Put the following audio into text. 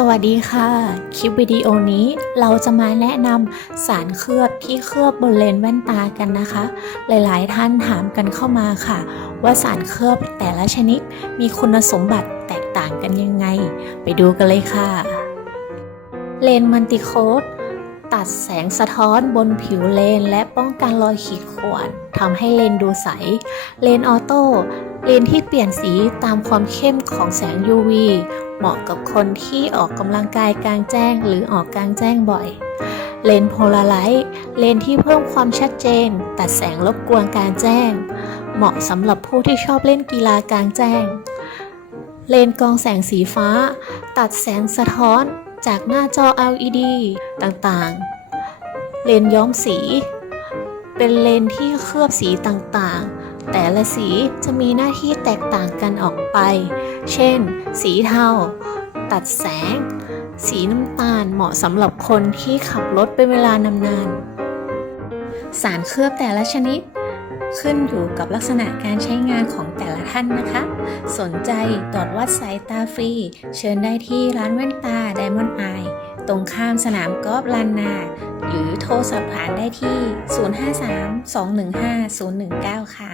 สวัสดีค่ะ คลิปวิดีโอนี้เราจะมาแนะนำสารเคลือบที่เคลือบบนเลนส์แว่นตากันนะคะ หลายๆ ท่านถามกันเข้ามาค่ะ ว่าสารเคลือบแต่ละชนิดมีคุณสมบัติแตกต่างกันยังไง ไปดูกันเลยค่ะ เลนส์มัลติโคดตัดแสงสะท้อนบนผิวเลน และป้องกันรอยขีดข่วนทำให้เลนดูใส เลนออโต้เลนที่เปลี่ยนสีตามความเข้มของแสง UV เหมาะกับคนที่ออกกำลังกายกลางแจ้งหรือออกกลางแจ้งบ่อย เลนโพลาไรต์เลนที่เพิ่มความชัดเจน ตัดแสงรบกวนการแจ้ง เหมาะสำหรับผู้ที่ชอบเล่นกีฬากลางแจ้ง เลนกองแสงสีฟ้า ตัดแสงสะท้อนจากหน้าจอ LED ต่างๆ เลนย้อมสี เป็นเลนที่เคลือบสีต่างๆ แต่ละสีจะมีหน้าที่แตกต่างกันออกไป เช่น สีเทา ตัดแสง สีน้ำตาลเหมาะสำหรับคนที่ขับรถเป็นเวลานานๆ สารเคลือบแต่ละชนิด ขึ้นอยู่กับลักษณะการใช้งานของแต่ละท่านนะคะ สนใจตรวจวัดสายตาฟรี เชิญได้ที่ร้านแว่นตา Diamond Eye ตรงข้ามสนามกอล์ฟลานนา หรือโทรสอบถามได้ที่ 053 215 019 ค่ะ